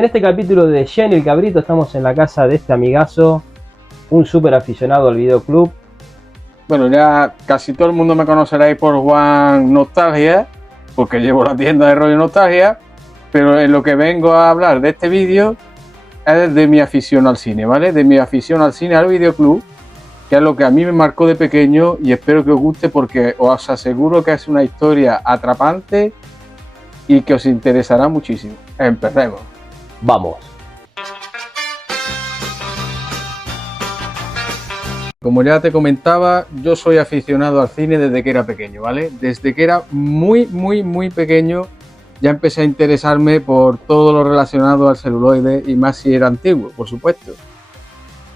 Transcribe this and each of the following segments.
En este capítulo de Jenny el Cabrito estamos en la casa de este amigazo, un súper aficionado al videoclub. Bueno, ya casi todo el mundo me conoceréis por Juan Nostalgia, porque llevo la tienda de rollo Nostalgia, pero en lo que vengo a hablar de este vídeo es de mi afición al cine, ¿vale? De mi afición al cine, al videoclub, que es lo que a mí me marcó de pequeño y espero que os guste porque os aseguro que es una historia atrapante y que os interesará muchísimo. Empecemos. Vamos. Como ya te comentaba, yo soy aficionado al cine desde que era pequeño, ¿vale? Desde que era muy pequeño ya empecé a interesarme por todo lo relacionado al celuloide y más si era antiguo, por supuesto.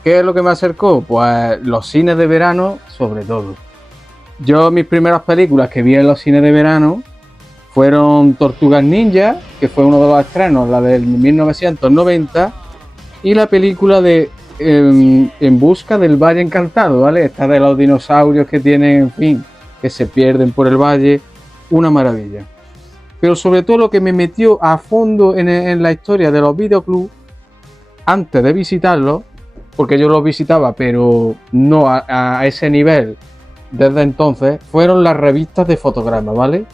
¿Qué es lo que me acercó? Pues los cines de verano, sobre todo. Yo mis primeras películas que vi en los cines de verano fueron Tortugas Ninja, que fue uno de los estrenos, la del 1990, y la película de En busca del Valle Encantado, ¿vale? Esta de los dinosaurios que tienen, en fin, que se pierden por el valle, una maravilla. Pero sobre todo lo que me metió a fondo en la historia de los videoclubs, antes de visitarlos, porque yo los visitaba, pero no a ese nivel desde entonces, fueron las revistas de fotogramas, ¿vale?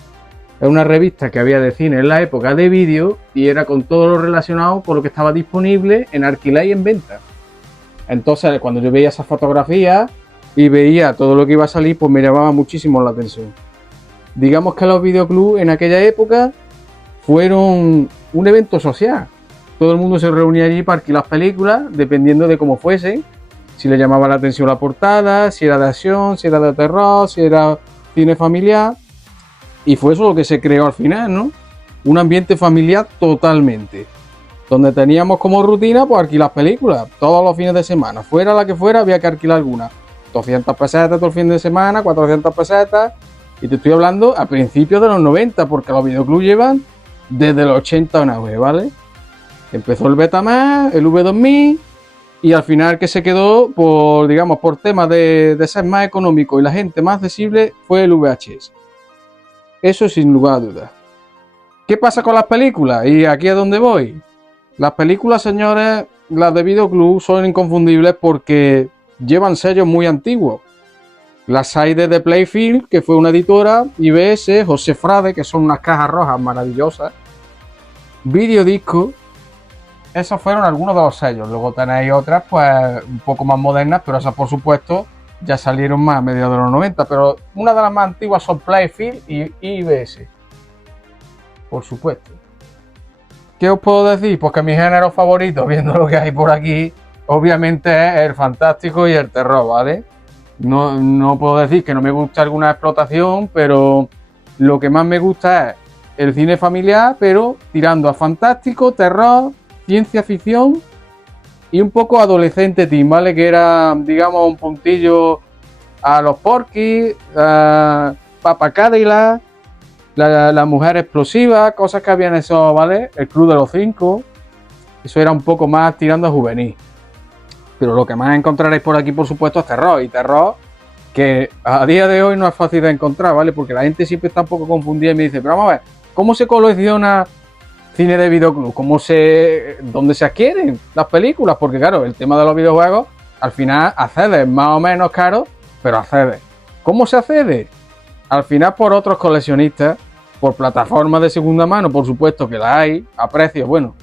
Es una revista que había de cine en la época de vídeo y era con todo lo relacionado con lo que estaba disponible en alquiler y en venta. Entonces, cuando yo veía esas fotografías y veía todo lo que iba a salir, pues me llamaba muchísimo la atención. Digamos que los videoclubs en aquella época fueron un evento social. Todo el mundo se reunía allí para alquilar películas, dependiendo de cómo fuesen. Si le llamaba la atención la portada, si era de acción, si era de terror, si era cine familiar. Y fue eso lo que se creó al final, ¿no? Un ambiente familiar totalmente. Donde teníamos como rutina, pues alquilar películas todos los fines de semana. Fuera la que fuera, había que alquilar alguna. 200 pesetas todo el fin de semana, 400 pesetas. Y te estoy hablando a principios de los 90, porque los videoclubs llevan desde los 80 en auge, ¿vale? Empezó el Betamax, el V2000, y al final que se quedó, por, digamos, por temas de ser más económico y la gente más accesible, fue el VHS. Eso sin lugar a dudas. ¿Qué pasa con las películas? Y aquí es donde voy. Las películas, señores, las de videoclub son inconfundibles porque llevan sellos muy antiguos. Las hay de Playfield, que fue una editora, IBS, José Frade, que son unas cajas rojas maravillosas. Videodisco. Esos fueron algunos de los sellos. Luego tenéis otras, pues, un poco más modernas, pero esas, por supuesto, ya salieron más a mediados de los 90. Pero una de las más antiguas son Playfield y IBS. Por supuesto. ¿Qué os puedo decir? Pues que mi género favorito, viendo lo que hay por aquí, obviamente es el fantástico y el terror, ¿vale? No puedo decir que no me gusta alguna explotación, pero lo que más me gusta es el cine familiar, pero tirando a fantástico, terror, ciencia ficción y un poco adolescente teen, ¿vale? Que era, digamos, un puntillo a los Porky, a Papa Cadillac, la mujer explosiva, cosas que había en eso, ¿vale? El Club de los Cinco, eso era un poco más tirando a juvenil. Pero lo que más encontraréis por aquí, por supuesto, es terror. Y terror que a día de hoy no es fácil de encontrar, ¿vale? Porque la gente siempre está un poco confundida y me dice, pero vamos a ver, ¿cómo se colecciona cine de videoclub? ¿Dónde se adquieren las películas? Porque claro, el tema de los videojuegos, al final accedes más o menos caro, pero accedes. ¿Cómo se accede? Al final por otros coleccionistas, por plataformas de segunda mano, por supuesto que las hay, a precios, bueno,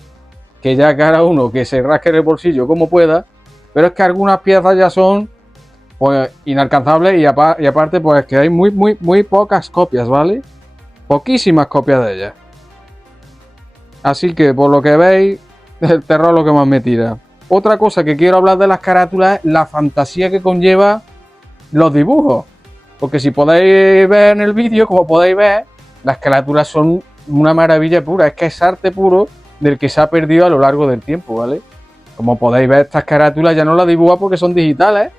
que ya cada uno que se rasque el bolsillo como pueda, pero es que algunas piezas ya son pues inalcanzables y aparte pues que hay muy pocas copias, ¿vale? Poquísimas copias de ellas. Así que por lo que veis, el terror es lo que más me tira. Otra cosa que quiero hablar de las carátulas es la fantasía que conlleva los dibujos. Porque si podéis ver en el vídeo, como podéis ver, las carátulas son una maravilla pura. Es que es arte puro del que se ha perdido a lo largo del tiempo, ¿vale? Como podéis ver, estas carátulas ya no las dibujan porque son digitales.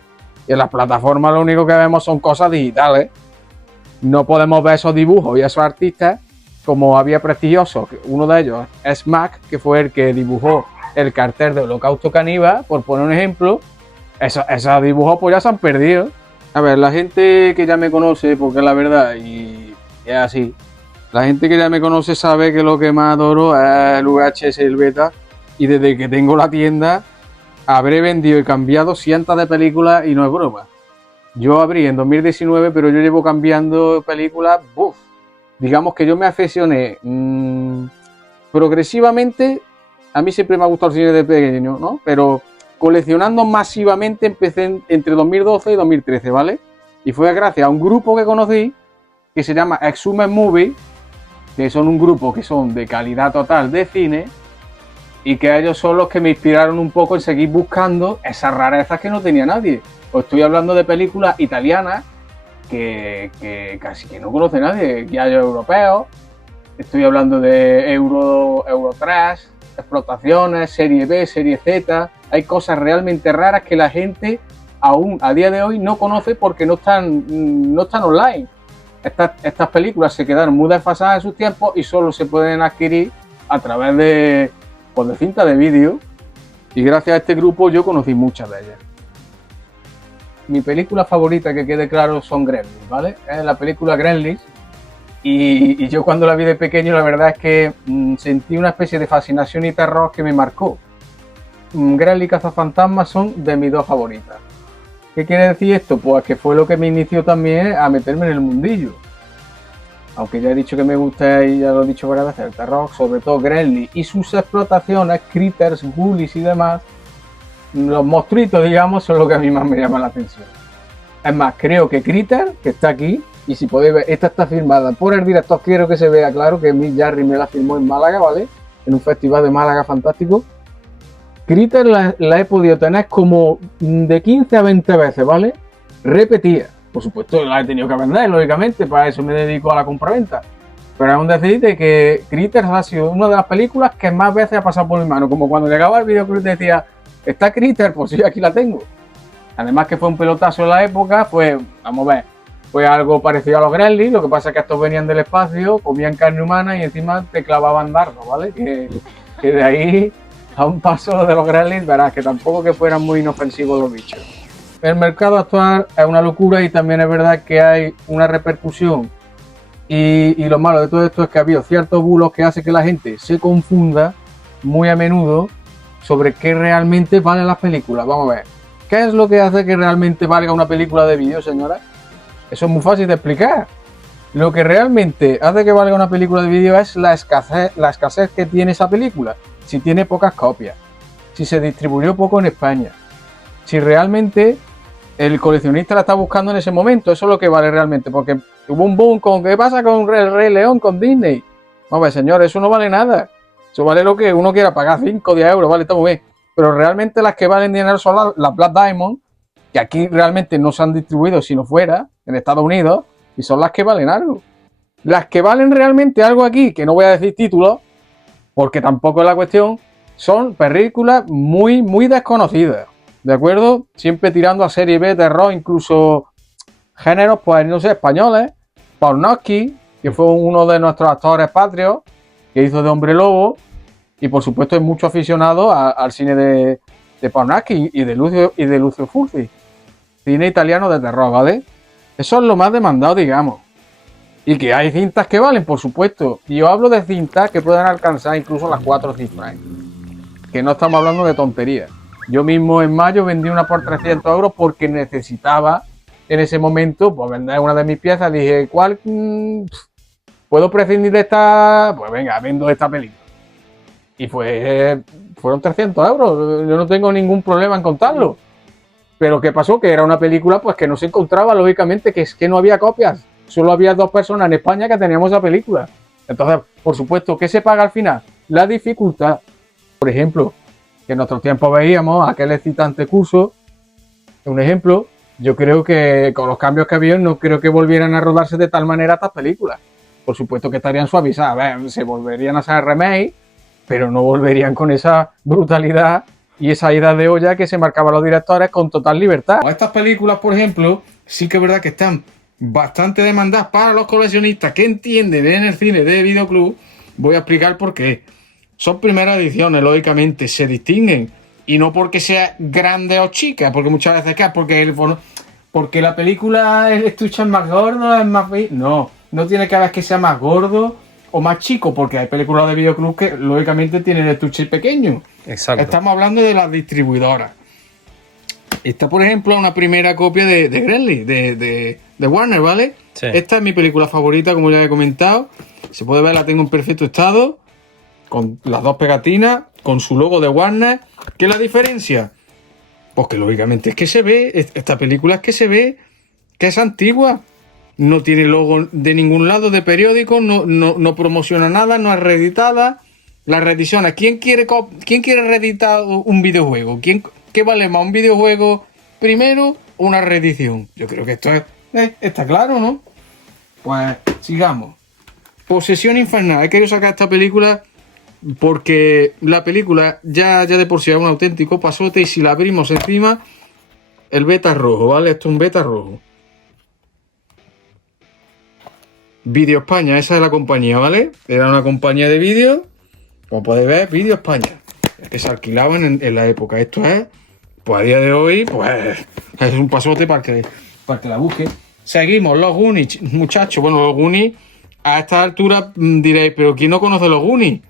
Y en las plataformas lo único que vemos son cosas digitales. No podemos ver esos dibujos y esos artistas como había prestigiosos. Uno de ellos es Mac, que fue el que dibujó el cartel de Holocausto Caníbal, por poner un ejemplo. Esos dibujos pues ya se han perdido. A ver, la gente que ya me conoce, porque es la verdad, y es así, la gente que ya me conoce sabe que lo que más adoro es el VHS y el Beta, y desde que tengo la tienda habré vendido y cambiado cientos de películas y no es broma. Yo abrí en 2019, pero yo llevo cambiando películas, digamos que yo me aficioné progresivamente. A mí siempre me ha gustado el cine de pequeño, ¿no? Pero coleccionando masivamente empecé entre 2012 y 2013, ¿vale? Y fue gracias a un grupo que conocí que se llama Exhumed Movie, que son un grupo que son de calidad total de cine y que ellos son los que me inspiraron un poco en seguir buscando esas rarezas que no tenía nadie. Os estoy hablando de películas italianas que casi que no conoce nadie, guiallos europeos. Estoy hablando de Eurotrash, explotaciones, serie B, serie Z. Hay cosas realmente raras que la gente aún a día de hoy no conoce porque no están online. Estas películas se quedaron muy desfasadas en sus tiempos y solo se pueden adquirir a través de cinta de vídeo. Y gracias a este grupo yo conocí muchas de ellas. Mi película favorita, que quede claro, son Gremlins, ¿vale? Es la película Gremlins. Y yo cuando la vi de pequeño, la verdad es que sentí una especie de fascinación y terror que me marcó. Gremlins y Cazafantasmas son de mis dos favoritas. ¿Qué quiere decir esto? Pues que fue lo que me inició también a meterme en el mundillo. Aunque ya he dicho que me gusta, y ya lo he dicho varias veces, el terror, sobre todo Gremlins y sus explotaciones, Critters, Ghoulies y demás, los monstruitos, digamos, son lo que a mí más me llama la atención. Es más, creo que Critter, que está aquí, y si podéis ver, esta está firmada por el director, quiero que se vea claro que Mick Jarry me la firmó en Málaga, ¿vale? En un festival de Málaga fantástico. Critter la he podido tener como de 15 a 20 veces, ¿vale? Repetida. Por supuesto, la he tenido que vender, lógicamente, para eso me dedico a la compraventa. Pero aún decir de que Critter ha sido una de las películas que más veces ha pasado por mi mano. Como cuando llegaba el videoclub y decía, ¿está Critter? Pues sí, aquí la tengo. Además que fue un pelotazo en la época, fue algo parecido a los Gremlins. Lo que pasa es que estos venían del espacio, comían carne humana y encima te clavaban dardos, ¿vale? Que de ahí a un paso de los Gremlins, verás que tampoco que fueran muy inofensivos los bichos. El mercado actual es una locura y también es verdad que hay una repercusión. Y lo malo de todo esto es que ha habido ciertos bulos que hacen que la gente se confunda muy a menudo sobre qué realmente valen las películas. Vamos a ver. ¿Qué es lo que hace que realmente valga una película de vídeo, señora? Eso es muy fácil de explicar. Lo que realmente hace que valga una película de vídeo es la escasez que tiene esa película. Si tiene pocas copias, si se distribuyó poco en España, si realmente el coleccionista la está buscando en ese momento. Eso es lo que vale realmente, porque hubo un boom con ¿qué pasa con el Rey León, con Disney? Vamos a ver, señor, eso no vale nada. Eso vale lo que uno quiera pagar, 5 o 10 euros, vale, está muy bien. Pero realmente las que valen dinero son las Black Diamond, que aquí realmente no se han distribuido sino fuera, en Estados Unidos, y son las que valen algo. Las que valen realmente algo aquí, que no voy a decir títulos, porque tampoco es la cuestión, son películas muy, muy desconocidas. ¿De acuerdo? Siempre tirando a serie B, terror, incluso géneros, pues no sé, españoles. Pornowski, que fue uno de nuestros actores patrios, que hizo de Hombre Lobo. Y por supuesto hay muchos aficionados al cine de Pornowski y de Lucio Fulci. Cine italiano de terror, ¿vale? Eso es lo más demandado, digamos. Y que hay cintas que valen, por supuesto. Y yo hablo de cintas que pueden alcanzar incluso las 4 cifras. Que no estamos hablando de tonterías. Yo mismo en mayo vendí una por 300 euros porque necesitaba en ese momento pues vender una de mis piezas. Dije, ¿cuál puedo prescindir de esta? Pues venga, vendo esta película. Y fueron 300 euros. Yo no tengo ningún problema en contarlo. Pero ¿qué pasó? Que era una película pues que no se encontraba, lógicamente, que es que no había copias. Solo había 2 personas en España que teníamos esa película. Entonces, por supuesto, ¿qué se paga al final? La dificultad. Por ejemplo, que en nuestros tiempos veíamos aquel excitante curso, un ejemplo, yo creo que con los cambios que había no creo que volvieran a rodarse de tal manera estas películas. Por supuesto que estarían suavizadas, se volverían a hacer remake, pero no volverían con esa brutalidad y esa ida de olla que se marcaban los directores con total libertad. Estas películas, por ejemplo, sí que es verdad que están bastante demandadas para los coleccionistas que entienden en el cine de videoclub. Voy a explicar por qué. Son primeras ediciones, lógicamente, se distinguen. Y no porque sea grande o chica, porque muchas veces ¿qué? Porque la película, el estuche es más gordo, es más... No tiene que ver que sea más gordo, o más chico, porque hay películas de videoclub que lógicamente tienen estuche pequeño. Exacto. Estamos hablando de las distribuidoras. Esta, por ejemplo, es una primera copia de Gremlins, de Warner, ¿vale? Sí. Esta es mi película favorita, como ya he comentado. Se puede ver, la tengo en perfecto estado, con las dos pegatinas, con su logo de Warner. ¿Qué es la diferencia? Pues que lógicamente es que se ve, esta película es que se ve que es antigua. No tiene logo de ningún lado de periódico, no promociona nada, no es reeditada. Las reediciones, ¿quién quiere reeditar un videojuego? ¿Qué vale más, un videojuego primero o una reedición? Yo creo que esto está claro, ¿no? Pues sigamos. Posesión Infernal. He querido sacar esta película porque la película ya de por sí es un auténtico pasote, y si la abrimos encima, el beta rojo, ¿vale? Esto es un beta rojo. Video España, esa es la compañía, ¿vale? Era una compañía de vídeo, como podéis ver, Video España, que se alquilaban en la época. Esto es, pues a día de hoy, pues es un pasote para que la busque. Seguimos, Los Goonies, muchachos. Bueno, Los Goonies, a esta altura diréis, ¿pero quién no conoce Los Goonies?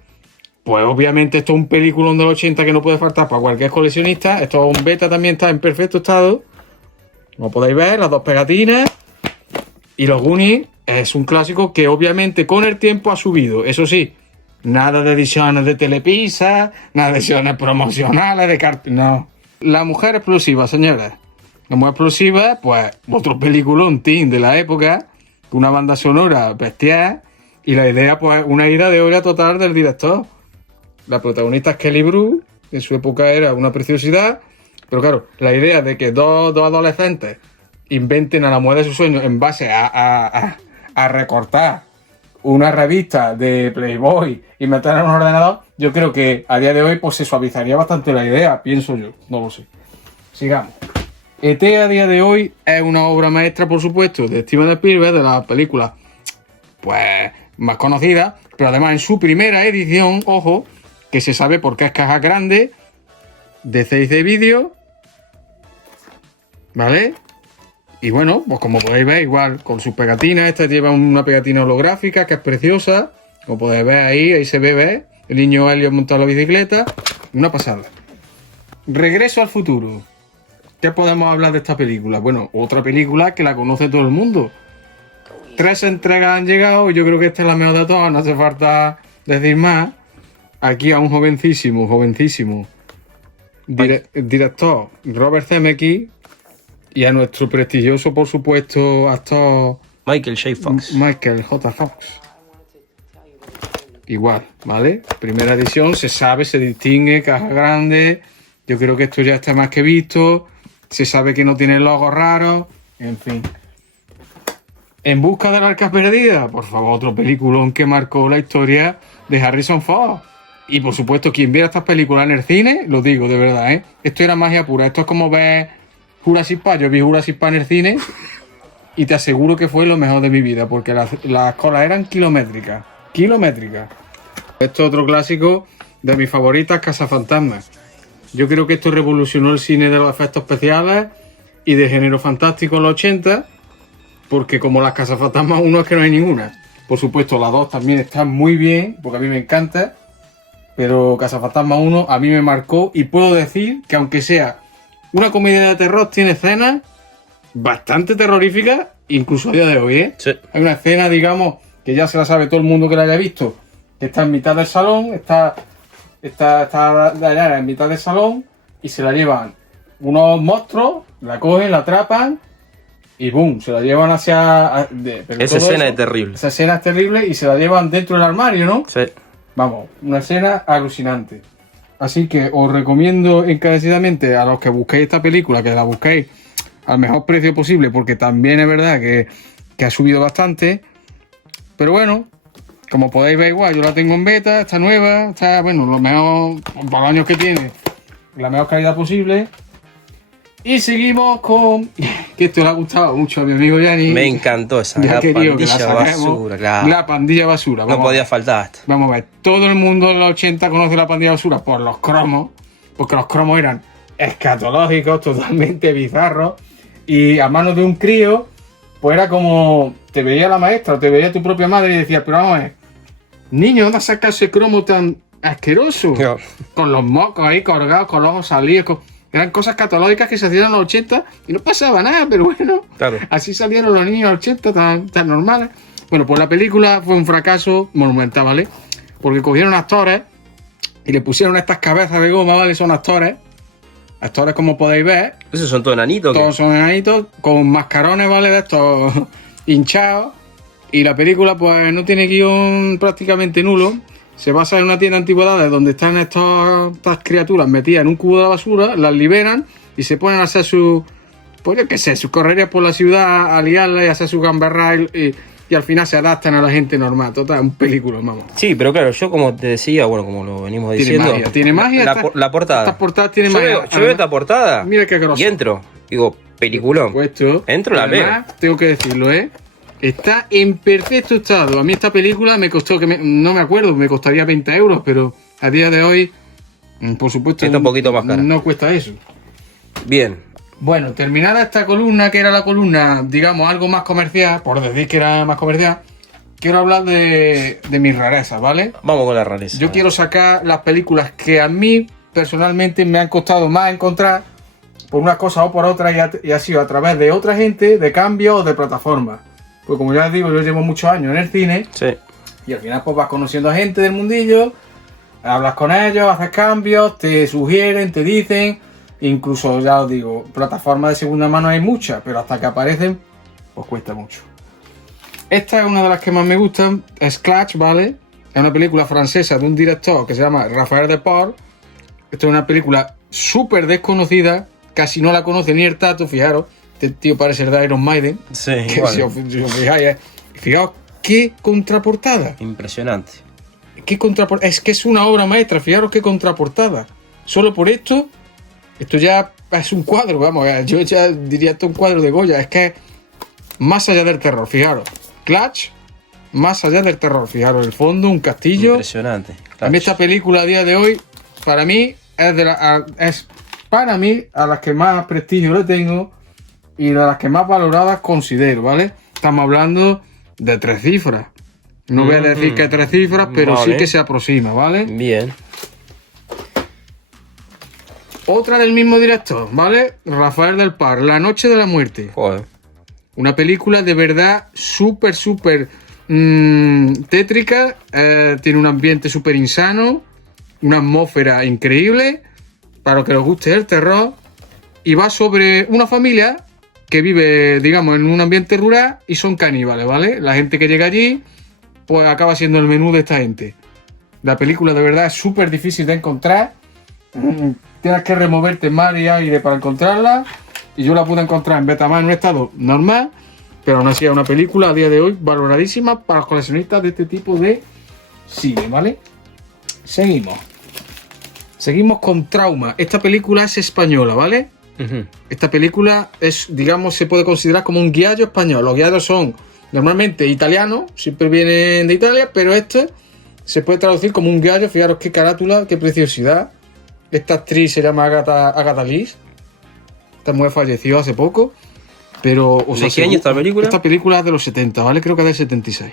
Pues obviamente esto es un peliculón del 80 que no puede faltar para cualquier coleccionista. Esto es un beta, también está en perfecto estado. Como podéis ver, las dos pegatinas. Y Los Goonies es un clásico que obviamente con el tiempo ha subido. Eso sí, nada de ediciones de Telepisa, nada de ediciones promocionales de cartel. No. La Mujer Explosiva, señores. La Mujer Explosiva, pues otro peliculón teen de la época, con una banda sonora bestial. Y la idea, pues, una ida de olla total del director. La protagonista es Kelly Brook, en su época era una preciosidad. Pero claro, la idea de que dos adolescentes inventen a la mujer de sus sueños en base a recortar una revista de Playboy y meterla en un ordenador, yo creo que a día de hoy pues se suavizaría bastante la idea, pienso yo, no lo sé. Sigamos. E.T. a día de hoy es una obra maestra, por supuesto, de Steven Spielberg, de las películas pues más conocidas, pero además en su primera edición, ojo, que se sabe por qué es caja grande, de 6 vídeo, ¿vale? Y bueno, pues como podéis ver, igual con sus pegatinas. Esta lleva una pegatina holográfica que es preciosa. Como podéis ver ahí se ve el niño Elliot montado en la bicicleta. Una pasada. Regreso al futuro. ¿Qué podemos hablar de esta película? Bueno, otra película que la conoce todo el mundo. 3 entregas han llegado. Yo creo que esta es la mejor de todas. No hace falta decir más. Aquí a un jovencísimo director Robert Zemeckis. Y a nuestro prestigioso, por supuesto, actor Michael J. Fox. Michael J. Fox. Igual, ¿vale? Primera edición, se sabe, se distingue, caja grande. Yo creo que esto ya está más que visto. Se sabe que no tiene logos raros. En fin. En busca del arca perdida. Por favor, otro peliculón que marcó la historia de Harrison Ford. Y por supuesto, quien viera estas películas en el cine, lo digo de verdad, ¿eh? Esto era magia pura. Esto es como ver Jurassic Park. Yo vi Jurassic Park en el cine y te aseguro que fue lo mejor de mi vida, porque las colas eran kilométricas. Esto es otro clásico de mis favoritas, Cazafantasmas. Yo creo que esto revolucionó el cine de los efectos especiales y de género fantástico en los 80, porque como las Cazafantasmas 1 es que no hay ninguna. Por supuesto, la 2 también está muy bien, porque a mí me encanta, pero Cazafantasmas 1 a mí me marcó, y puedo decir que aunque sea una comedia de terror, tiene escenas bastante terroríficas, incluso a día de hoy, ¿eh? Sí. Hay una escena, digamos, que ya se la sabe todo el mundo que la haya visto, que está en mitad del salón, está en mitad del salón, y se la llevan unos monstruos, la cogen, la atrapan, y boom, se la llevan hacia... Esa escena es terrible. Esa escena es terrible y se la llevan dentro del armario, ¿no? Sí. Vamos, una escena alucinante. Así que os recomiendo encarecidamente a los que busquéis esta película, que la busquéis al mejor precio posible, porque también es verdad que ha subido bastante. Pero bueno, como podéis ver, igual yo la tengo en beta, está nueva, está, bueno, lo mejor, para los años que tiene, la mejor calidad posible. Y seguimos con... que esto le ha gustado mucho a mi amigo Yanni. Me encantó esa, Ya la quería que pandilla la saquemos. basura, claro. La pandilla basura. No podía faltar esto. Vamos a ver, todo el mundo en los 80 conoce la pandilla basura por los cromos, porque los cromos eran escatológicos, totalmente bizarros, y a manos de un crío, pues era como te veía la maestra o te veía tu propia madre y decías, pero vamos a ver, Niño, ¿dónde has sacado ese cromo tan asqueroso? Ya. Con los mocos ahí colgados, con los ojos salidos. Eran cosas catológicas que se hacían en los 80 y no pasaba nada, pero bueno, Claro. así salieron los niños en los 80 tan normales. Bueno, pues la película fue un fracaso monumental, ¿vale? Porque cogieron actores y le pusieron estas cabezas de goma, ¿vale? Son actores. Actores, como podéis ver, ¿Esos son todos enanitos? todos son enanitos, con mascarones, ¿vale? De estos hinchados. Y la película, pues, no tiene guión prácticamente nulo. Se basa en una tienda de antigüedades donde están estas criaturas metidas en un cubo de la basura, las liberan y se ponen a hacer pues yo qué sé, sus correrías por la ciudad, a liarla y a hacer su gamberra y al final se adaptan a la gente normal. Total, un película, vamos. Sí, pero claro, yo como te decía, bueno, como lo venimos diciendo. Tiene magia. La portada. Estas portadas tienen Yo magia. veo, yo veo esta portada Mira qué grosso. y entro. Digo, peliculón. Puesto. Entro, la Además, tengo que decirlo, está en perfecto estado. A mí esta película me costó, no me acuerdo, me costaría 20 euros, pero a día de hoy, por supuesto, Está un poquito más cara. no cuesta eso. Bien. Bueno, terminada esta columna, que era la columna, digamos, algo más comercial, por decir que era más comercial, quiero hablar de mis rarezas, ¿vale? Vamos con la rareza. Yo quiero sacar las películas que a mí personalmente me han costado más encontrar por unas cosas o por otras y ha sido a través de otra gente, de cambios o de plataformas. Pues como ya os digo, yo llevo muchos años en el cine Sí. y al final pues vas conociendo a gente del mundillo, hablas con ellos, haces cambios, te sugieren, te dicen, incluso ya os digo, plataformas de segunda mano hay muchas, pero hasta que aparecen pues cuesta mucho. Esta es una de las que más me gustan, es Clutch, ¿vale? Es una película francesa de un director que se llama Raphaël Deport. Esta es una película súper desconocida, casi no la conoce ni el Tato, fijaros. Este tío parece el de Iron Maiden. Sí, Que igual. si os fijáis, fijaos qué contraportada. Impresionante. Es que es una obra maestra, fijaros qué contraportada. Solo por esto ya es un cuadro, vamos, yo ya diría esto un cuadro de Goya. Es que es más allá del terror, fijaros. Clutch, más allá del terror, fijaros, el fondo, un castillo. Impresionante. A mí esta película a día de hoy, para mí, es para mí a las que más prestigio le tengo y de las que más valoradas considero, ¿vale? Estamos hablando de 3 cifras. No voy a decir que 3 cifras, pero Vale. sí que se aproxima, ¿vale? Bien. Otra del mismo director, ¿vale? Rafael del Par, La Noche de la Muerte. Joder. Una película de verdad súper tétrica. Tiene un ambiente súper insano, una atmósfera increíble para los que les guste el terror. Y va sobre una familia que vive, digamos, en un ambiente rural y son caníbales, ¿vale? La gente que llega allí, pues acaba siendo el menú de esta gente. La película de verdad es súper difícil de encontrar. Tienes que removerte mar y aire para encontrarla. Y yo la pude encontrar en Betamax en un estado normal, pero aún así es una película a día de hoy valoradísima para los coleccionistas de este tipo de cine, ¿vale? Seguimos con Trauma. Esta película es española, ¿vale? Ujú. Esta película es, digamos, se puede considerar como un guiallo español. Los guiallos son normalmente italianos, siempre vienen de Italia, pero este se puede traducir como un guiallo. Fijaros qué carátula, qué preciosidad. Esta actriz se llama Agatha Liz. Esta mujer falleció hace poco, pero... ¿De qué año esta película? Esta película es de los 70, ¿vale? Creo que es del 76.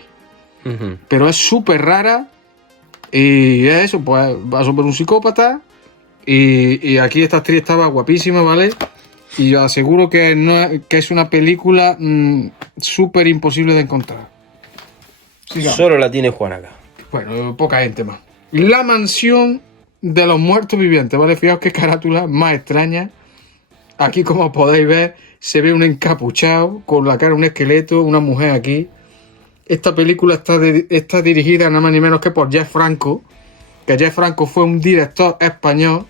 Ujú. Pero es súper rara y es eso, pues va sobre un psicópata y aquí esta actriz estaba guapísima, ¿vale? Y yo aseguro que es una película súper imposible de encontrar. Sigamos. Solo la tiene Juan acá. Bueno, poca gente más. La mansión de los muertos vivientes, ¿vale? Fijaos qué carátula más extraña. Aquí, como podéis ver, se ve un encapuchado con la cara de un esqueleto, una mujer aquí. Esta película está dirigida nada más ni menos que por Jeff Franco, que Jeff Franco fue un director español,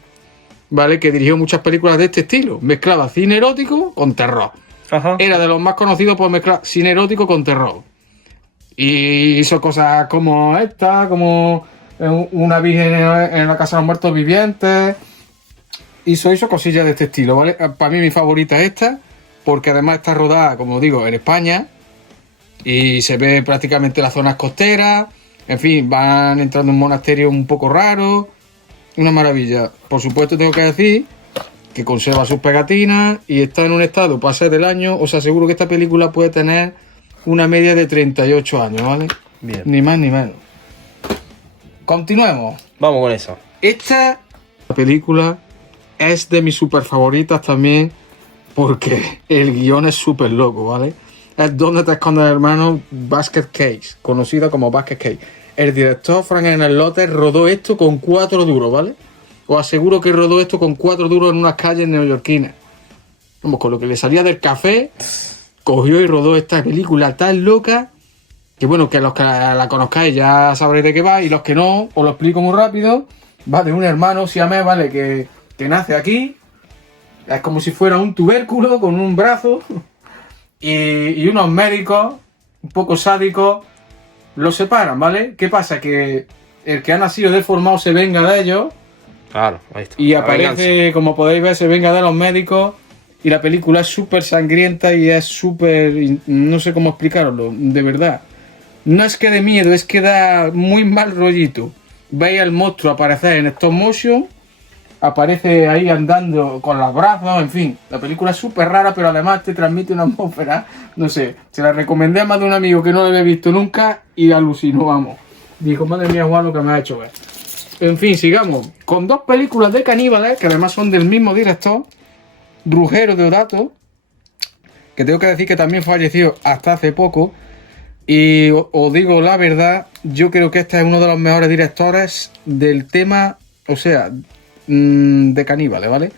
¿vale? Que dirigió muchas películas de este estilo. Mezclaba cine erótico con terror. Ajá. Era de los más conocidos por mezclar cine erótico con terror. Y hizo cosas como esta, como una virgen en la casa de los muertos vivientes. Hizo cosillas de este estilo, ¿vale? Para mí mi favorita es esta, porque además está rodada, como digo, en España. Y se ve prácticamente las zonas costeras. En fin, van entrando en un monasterio un poco raro. Una maravilla. Por supuesto tengo que decir que conserva sus pegatinas y está en un estado para ser del año. Os aseguro que esta película puede tener una media de 38 años, ¿vale? Bien. Ni más ni menos. continuemos. Vamos con eso. Esta película es de mis super favoritas también porque el guión es súper loco, ¿vale? Es Donde te escondes, hermano, Basket Case, conocida como Basket Case. El director Frank Underwood rodó esto con 4 duros, ¿vale? Os aseguro que rodó esto con 4 duros en unas calles neoyorquinas. Vamos, con lo que le salía del café, cogió y rodó esta película tan loca que, bueno, que los que la conozcáis ya sabréis de qué va, y los que no, os lo explico muy rápido. Va de un hermano siamés, ¿vale? Que nace aquí. Es como si fuera un tubérculo con un brazo. Y unos médicos, un poco sádicos, los separan, ¿vale? ¿Qué pasa? Que el que ha nacido deformado se venga de ellos. Claro, ahí está. Y La aparece, venganza. como podéis ver, se venga de los médicos. Y la película es súper sangrienta y es súper... No sé cómo explicaroslo, de verdad. No es que de miedo, es que da muy mal rollito. Veis al monstruo aparecer en stop motion, aparece ahí andando con los brazos, en fin. La película es súper rara, pero además te transmite una atmósfera. No sé, se la recomendé a más de un amigo que no la había visto nunca y alucinó, vamos. Dijo, madre mía, Juan, lo que me ha hecho ver. En fin, sigamos. Con 2 películas de caníbales, que además son del mismo director, Ruggero Deodato, que tengo que decir que también falleció hasta hace poco. Y os digo la verdad, yo creo que este es uno de los mejores directores del tema, o sea, de caníbales, ¿vale?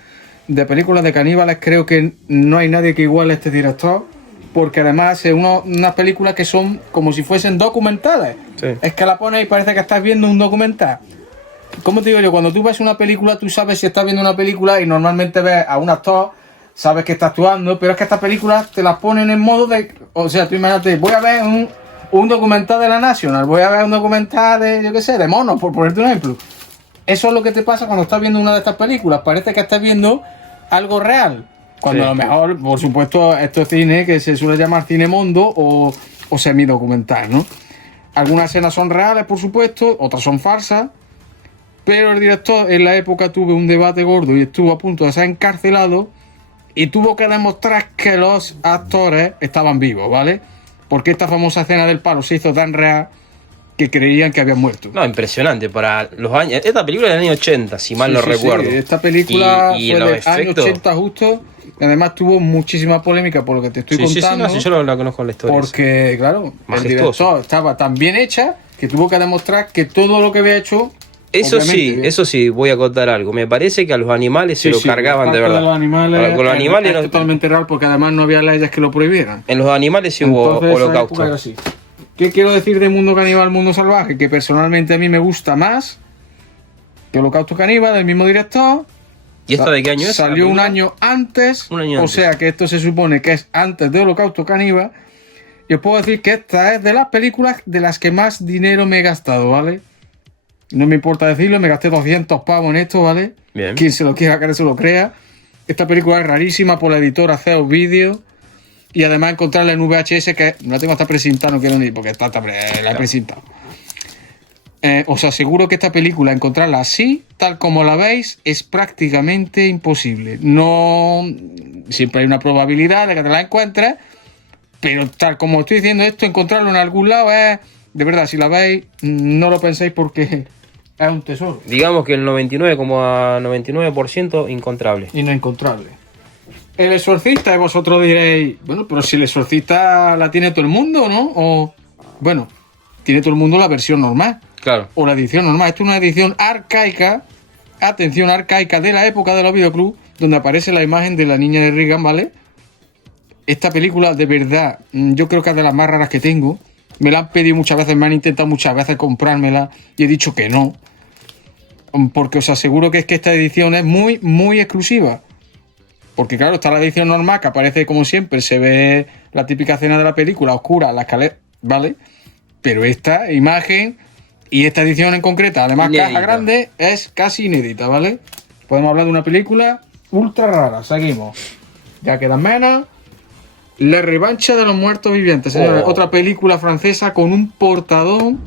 De películas de caníbales, creo que no hay nadie que iguale a este director, porque además es unas películas que son como si fuesen documentales. Sí. Es que la pones y parece que estás viendo un documental. ¿Cómo te digo yo? Cuando tú ves una película, tú sabes si estás viendo una película y normalmente ves a un actor, sabes que está actuando, pero es que estas películas te las ponen en modo de... O sea, tú imagínate, voy a ver un documental de la National, voy a ver un documental de, yo qué sé, de monos, por ponerte un ejemplo. Eso es lo que te pasa cuando estás viendo una de estas películas. Parece que estás viendo algo real. Cuando Sí. a lo mejor, por supuesto, esto es cine que se suele llamar cine mondo o semidocumental, ¿no? Algunas escenas son reales, por supuesto, otras son falsas. Pero el director en la época tuvo un debate gordo y estuvo a punto de ser encarcelado y tuvo que demostrar que los actores estaban vivos, ¿vale? Porque esta famosa escena del palo se hizo tan real que creían que habían muerto. No, impresionante para los años. Esta película es del año 80, si mal no Sí, recuerdo. sí. Esta película Y fue los del año efectos. 80 justo. Y además tuvo muchísima polémica por lo que te estoy Sí, sí, contando. sí, yo la conozco la historia. Porque, claro, el Majestuoso. director estaba tan bien hecha que tuvo que demostrar que todo lo que había hecho... Eso sí, obviamente, eso sí, voy a contar algo. Me parece que a los animales se lo cargaban de parte verdad. Los animales, Con los animales es no- totalmente real porque además no había leyes que lo prohibieran. En los animales sí hubo Entonces, esa época era holocausto. así. ¿Qué quiero decir de Mundo Caníbal, Mundo Salvaje? Que personalmente a mí me gusta más que Holocausto Caníbal, del mismo director. ¿Y esta de qué año es? Salió ¿La un película? año antes. Un año o antes. sea que esto se supone que es antes de Holocausto Caníbal. Y os puedo decir que esta es de las películas de las que más dinero me he gastado, ¿vale? No me importa decirlo, me gasté 200 pavos en esto, ¿vale? Bien. Quien se lo quiera creer se lo crea. Esta película es rarísima por la editora Zeus Video. Y además encontrarla en VHS, que no la tengo hasta precintada, no quiero ni porque la he precintado. Os aseguro que esta película, encontrarla así, tal como la veis, es prácticamente imposible. No, siempre hay una probabilidad de que te la encuentres, pero tal como estoy diciendo esto, encontrarlo en algún lado es, de verdad, si la veis, no lo penséis porque es un tesoro Digamos que el 99,99% incontrable. y no encontrable. El Exorcista, y vosotros diréis, bueno, pero si el Exorcista la tiene todo el mundo, ¿no? O, bueno, tiene todo el mundo la versión normal. Claro. O la edición normal. Esto es una edición arcaica, atención, arcaica de la época de los videoclubs, donde aparece la imagen de la niña de Reagan, ¿vale? Esta película, de verdad, yo creo que es de las más raras que tengo. Me la han pedido muchas veces, me han intentado muchas veces comprármela y he dicho que no. Porque os aseguro que es que esta edición es muy, muy exclusiva. Porque claro, está la edición normal, que aparece como siempre, se ve la típica escena de la película, oscura, la escalera, ¿vale? Pero esta imagen y esta edición en concreta, además Inédita. caja grande, es casi inédita, ¿vale? Podemos hablar de una película ultra rara. Seguimos. Ya quedan menos. La revancha de los muertos vivientes, señores. Oh. Otra película francesa con un portadón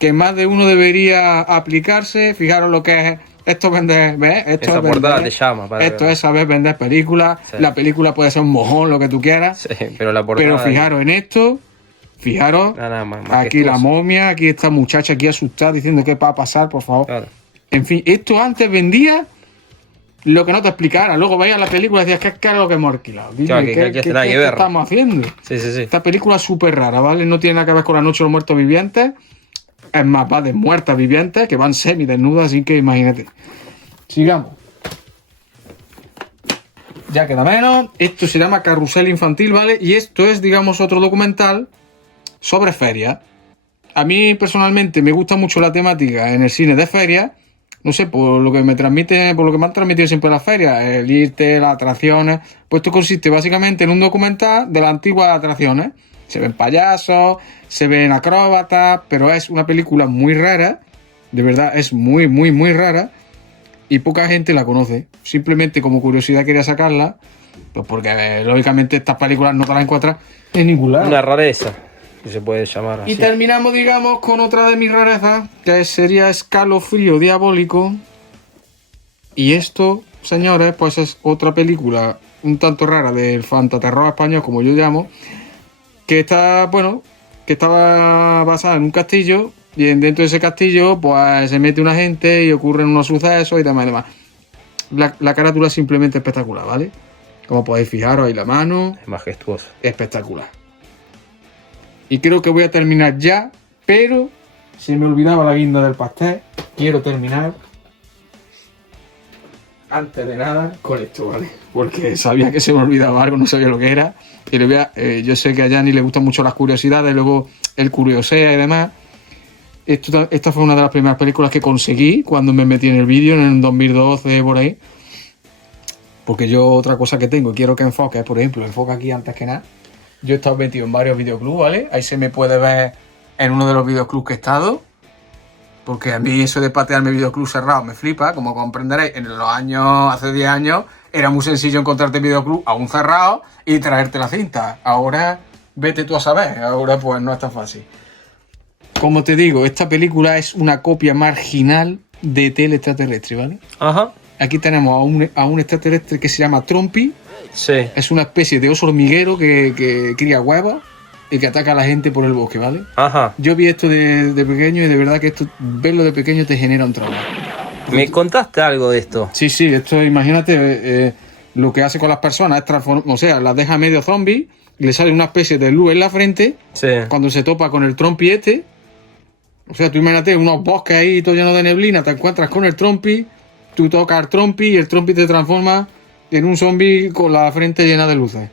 que más de uno debería aplicarse. Fijaros lo que es esto, vender, ¿ves? Esto Esta es portada vender. te llama para Esto ver. es saber vender películas. Sí. La película puede ser un mojón, lo que tú quieras. Sí, pero la portada. Pero fijaros en esto. Fijaros, Nada más. aquí la momia, aquí esta muchacha aquí asustada diciendo qué va a pasar, por favor. Claro. En fin, esto antes vendía lo que no te explicara. Luego veías la película y decías, ¿qué es lo que hemos alquilado? Dime, Claro, que ¿qué nada que ver. estamos haciendo? Sí. Esta película es súper rara, ¿vale? No tiene nada que ver con La Noche de los Muertos Vivientes. Es más, va de muertas vivientes que van semidesnudas, así que imagínate. Sigamos. Ya queda menos. Esto se llama Carrusel Infantil, ¿vale? Y esto es, digamos, otro documental sobre ferias. A mí, personalmente, me gusta mucho la temática en el cine de ferias. No sé, por lo que me han transmitido siempre las ferias, el irte, las atracciones. Pues esto consiste básicamente en un documental de las antiguas atracciones. Se ven payasos, se ven acróbatas, pero es una película muy rara. De verdad, es muy, muy, muy rara. Y poca gente la conoce. Simplemente como curiosidad quería sacarla. Pues porque, lógicamente, estas películas no te las encuentras en ningún lado. Una rareza, que se puede llamar así. Y terminamos, digamos, con otra de mis rarezas, que sería Escalofrío Diabólico. Y esto, señores, pues es otra película un tanto rara del fantaterror español, como yo llamo, que está, bueno, que estaba basada en un castillo, y dentro de ese castillo, pues se mete una gente y ocurren unos sucesos y demás y demás. La carátula es simplemente espectacular, ¿vale? Como podéis fijaros, ahí la mano. Es majestuoso. Espectacular. Y creo que voy a terminar ya, pero se me olvidaba la guinda del pastel. Quiero terminar, antes de nada, con esto, ¿vale? Porque sabía que se me olvidaba algo, no sabía lo que era. Y le voy a, yo sé que a Yanni le gustan mucho las curiosidades, luego el curiosea y demás. Esta fue una de las primeras películas que conseguí cuando me metí en el vídeo, en el 2012, por ahí. Porque yo otra cosa que tengo y quiero que enfoque, por ejemplo, enfoca aquí antes que nada. Yo he estado metido en varios videoclubs, ¿vale? Ahí se me puede ver en uno de los videoclubs que he estado. Porque a mí eso de patearme videoclub cerrado me flipa. Como comprenderéis, en los años, hace 10 años, era muy sencillo encontrarte videoclub aún cerrado y traerte la cinta. Ahora, vete tú a saber. Ahora pues no es tan fácil. Como te digo, esta película es una copia marginal de ET el extraterrestre, ¿vale? Ajá. Aquí tenemos a un extraterrestre que se llama Trompi. Sí. Es una especie de oso hormiguero que cría huevos y que ataca a la gente por el bosque, ¿vale? Ajá. Yo vi esto de pequeño y de verdad que esto, verlo de pequeño te genera un trauma. ¿Me contaste algo de esto? Sí, esto imagínate lo que hace con las personas, es o sea, las deja medio zombie, le sale una especie de luz en la frente, Sí. cuando se topa con el Trompi este. O sea, tú imagínate unos bosques ahí todo lleno de neblina, te encuentras con el Trompi, tú tocas al Trompi y el Trompi te transforma en un zombie con la frente llena de luces.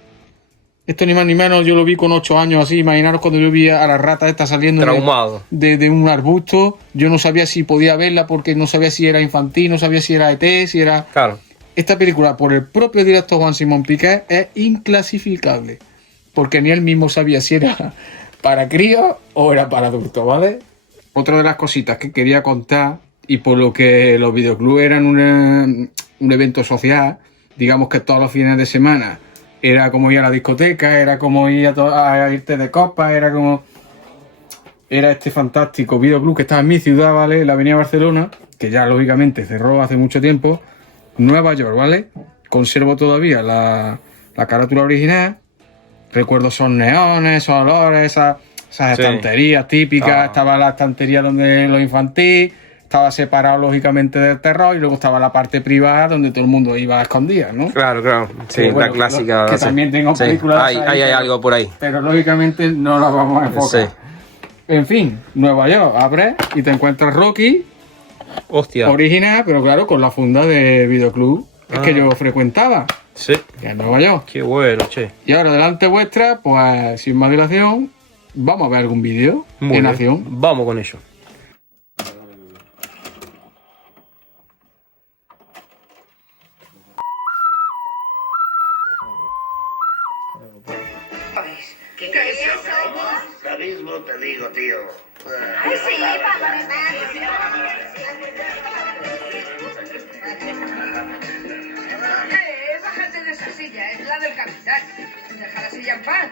Esto ni más ni menos, yo lo vi con 8 años así. Imaginaros cuando yo vi a la rata esta saliendo Traumado. de un arbusto. Yo no sabía si podía verla porque no sabía si era infantil, no sabía si era ET, si era... Claro. Esta película, por el propio director Juan Simón Piqué, es inclasificable. Porque ni él mismo sabía si era para críos o era para adultos, ¿vale? Otra de las cositas que quería contar, y por lo que los videoclubs eran un evento social, digamos que todos los fines de semana era como ir a la discoteca, era como ir a irte de copa, era este fantástico videoclub que estaba en mi ciudad, ¿vale? En la avenida Barcelona, que ya lógicamente cerró hace mucho tiempo. Nueva York, ¿vale? Conservo todavía la carátula original. Recuerdo esos neones, esos olores, esas estanterías típicas. Estaba la estantería donde lo infantil, estaba separado lógicamente del terror, y luego estaba la parte privada donde todo el mundo iba a escondidas, ¿no? Claro. Sí, Bueno, la clásica. que sí. también tengo Sí. películas Hay ahí, algo por ahí. pero lógicamente no las vamos a enfocar. Sí. En fin, Nueva York, abres y te encuentras Rocky, Hostia. original, pero claro, con la funda de videoclub que yo frecuentaba, Sí. en Nueva York. Qué bueno, che. Y ahora, delante vuestra, pues sin más dilación, vamos a ver algún vídeo Muy en bien. acción. Vamos con ello. ¿Qué somos? Lo mismo te digo, tío. Ay, sí, vamos. Bájate de esa silla, es la del capitán. Deja la silla en paz.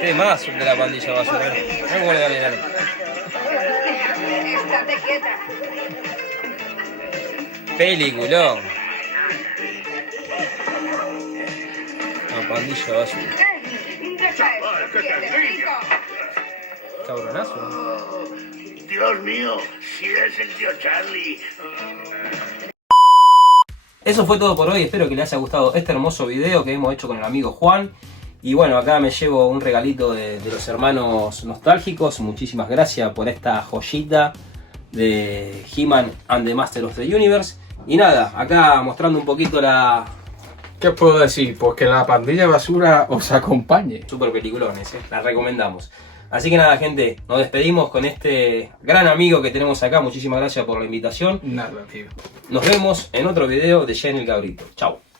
¿Qué más de la pandilla va a ser? Dale. Estate quieta. Peliculón. La pandilla va a subir. Deja eso, quietecito. Cabronazo. Dios mío, si es el tío Charlie. Eso fue todo por hoy, espero que les haya gustado este hermoso video que hemos hecho con el amigo Juan. Y bueno, acá me llevo un regalito de los hermanos nostálgicos. Muchísimas gracias por esta joyita de He-Man and the Master of the Universe. Y nada, acá mostrando un poquito la... ¿Qué os puedo decir? Pues que la pandilla basura os acompañe. Super peliculones, la recomendamos. Así que nada, gente, nos despedimos con este gran amigo que tenemos acá. Muchísimas gracias por la invitación. Nada, tío. Nos vemos en otro video de Jenny el Cabrito. Chao.